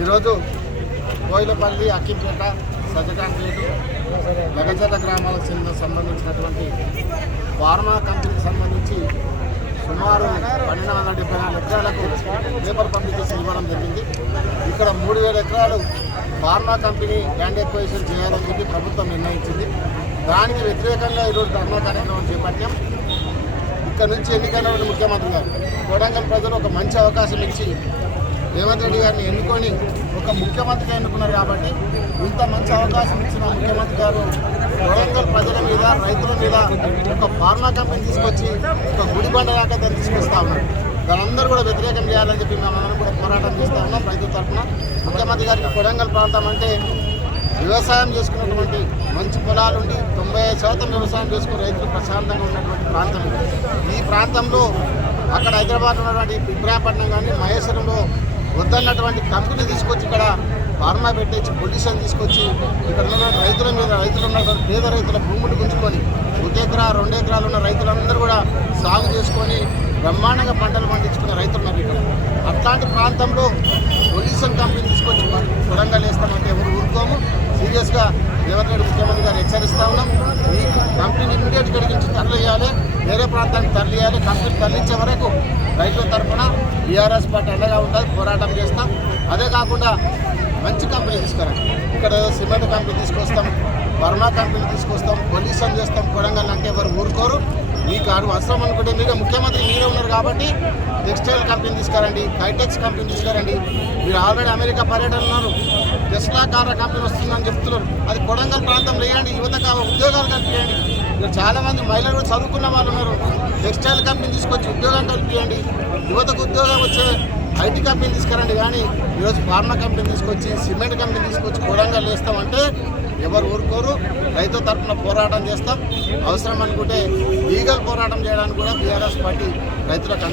ఈరోజు కోయిలపల్లి అక్కింపేట సజ్జకాంపేట లగచర్ల గ్రామాలకు చెందిన సంబంధించినటువంటి ఫార్మా కంపెనీకి సంబంధించి సుమారు పన్నెండు వందల డెబ్బై నాలుగు ఎకరాలకు పేపర్ పబ్లికేషన్ ఇవ్వడం జరిగింది. ఇక్కడ మూడు వేల ఎకరాలు ఫార్మా కంపెనీ ల్యాండ్ ఎక్వైజేషన్ చేయాలని చెప్పి ప్రభుత్వం నిర్ణయించింది. దానికి వ్యతిరేకంగా ఈరోజు ధర్నా కార్యక్రమం చేపట్టాం. ఇక్కడ నుంచి ఎన్నికైన ముఖ్యమంత్రి గారు కోడంగల్ ప్రజలు ఒక మంచి అవకాశం ఇచ్చి రేవంత్ రెడ్డి గారిని ఎన్నుకొని ఒక ముఖ్యమంత్రిగా ఎన్నుకున్నారు కాబట్టి ఇంత మంచి అవకాశం ఇచ్చిన ముఖ్యమంత్రి గారు వరంగల్ ప్రజల మీద రైతుల మీద ఒక ఫార్మా కంపెనీ తీసుకొచ్చి ఒక గుడిబండ దాకా దాన్ని తీసుకొస్తా ఉన్నారు. దానందరూ కూడా వ్యతిరేకం చేయాలని చెప్పి మేమందరం కూడా పోరాటం చేస్తా ఉన్నాం రైతుల తరఫున. ముఖ్యమంత్రి గారికి కొడంగల్ ప్రాంతం అంటే వ్యవసాయం చేసుకున్నటువంటి మంచి పొలాలు ఉండి తొంభై శాతం వ్యవసాయం చేసుకుని రైతులు ప్రశాంతంగా ఉన్నటువంటి ప్రాంతం ఈ ప్రాంతంలో అక్కడ హైదరాబాద్ ఉన్నటువంటి ఇబ్రాహీంపట్నం కానీ మహేశ్వరంలో వద్దన్నటువంటి కంపెనీ తీసుకొచ్చి ఇక్కడ ఫార్మా పెట్టించి పొల్యూషన్ తీసుకొచ్చి ఇక్కడ ఉన్న రైతుల మీద రైతులు ఉన్నటువంటి పేద రైతుల భూములు గుంజుకొని ఒక ఎకరా రెండు ఎకరాలు ఉన్న రైతులందరూ కూడా సాగు చేసుకొని బ్రహ్మాండంగా పంటలు పండించుకునే రైతులు ఉన్నారు ఇక్కడ. అట్లాంటి ప్రాంతంలో పొల్యూషన్ కంపెనీ తీసుకొచ్చి కొడంగల్ వేస్తామంటే ఎవరు ఊరుకోము. సీరియస్గా రేవంత్ రెడ్డి ముఖ్యమంత్రి గారు హెచ్చరిస్తా ఉన్నాం. ఈ కంపెనీని ఇమీడియట్ గడిగించి నుంచి తరలియాలి. వేరే ప్రాంతానికి తరలియాలి. కంపెనీ తరలించే వరకు రైతుల తరఫున బీఆర్ఎస్ పార్టీ అండగా ఉంటుంది. పోరాటం చేస్తాం. అదే కాకుండా మంచి కంపెనీ తీసుకురండి. ఇక్కడ ఏదో సిమెంట్ కంపెనీ తీసుకొస్తాం. వర్మా కంపెనీ తీసుకొస్తాం. పొల్యూషన్ చేస్తాం. కొడంగల్ అంటే ఎవరు ఊరుకోరు. మీకు ఆడు అవసరం అనుకుంటే మీరే ముఖ్యమంత్రి మీరే ఉన్నారు కాబట్టి టెక్స్టైల్ కంపెనీ తీసుకురండి. హైటెక్స్ కంపెనీ తీసుకురండి. మీరు ఆల్రెడీ అమెరికా పర్యటన ఉన్నారు కంపెనీ వస్తుందని చెప్తున్నారు. అది కొడంగల్ ప్రాంతంలో వేయండి యువతకు ఉద్యోగాలు కల్పించండి. ఇక్కడ చాలా మంది మహిళలు కూడా చదువుకున్న వాళ్ళు ఉన్నారు. టెక్స్టైల్ కంపెనీ తీసుకొచ్చి ఉద్యోగం కల్పించండి. యువతకు ఉద్యోగం వచ్చే ఐటీ కంపెనీ తీసుకురండి. కానీ ఈరోజు ఫార్మా కంపెనీ తీసుకొచ్చి సిమెంట్ కంపెనీ తీసుకొచ్చి కొడంగల్ వేస్తామంటే ఎవరు ఊరుకోరు. రైతు తరఫున పోరాటం చేస్తాం. అవసరం అనుకుంటే లీగల్ పోరాటం చేయడానికి కూడా బీఆర్ఎస్ పార్టీ రైతులకు